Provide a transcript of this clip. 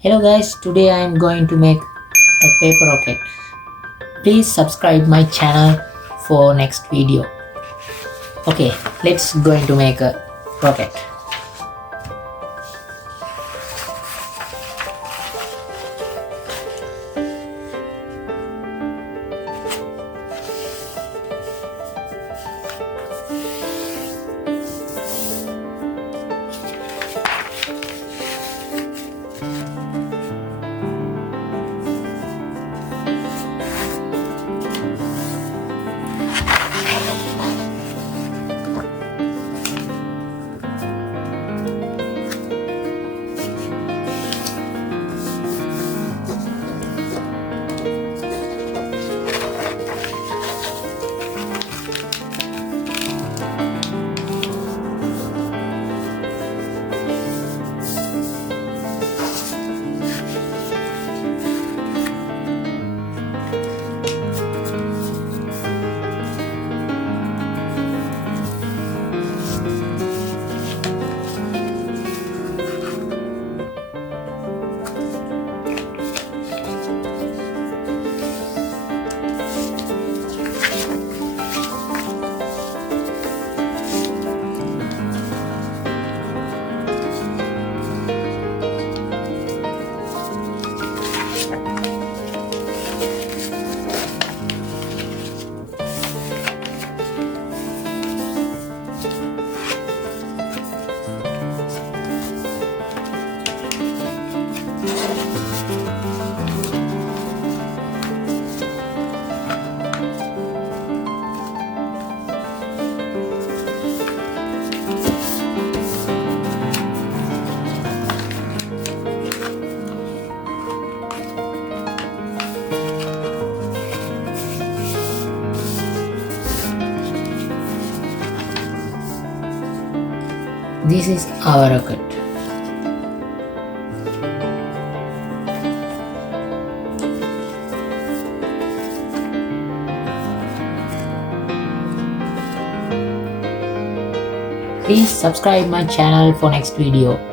Hello guys, today I am going to make a paper rocket. Please subscribe my channel for next video. Okay, let's going to make a rocket. This is our rocket. Please subscribe my channel for next video.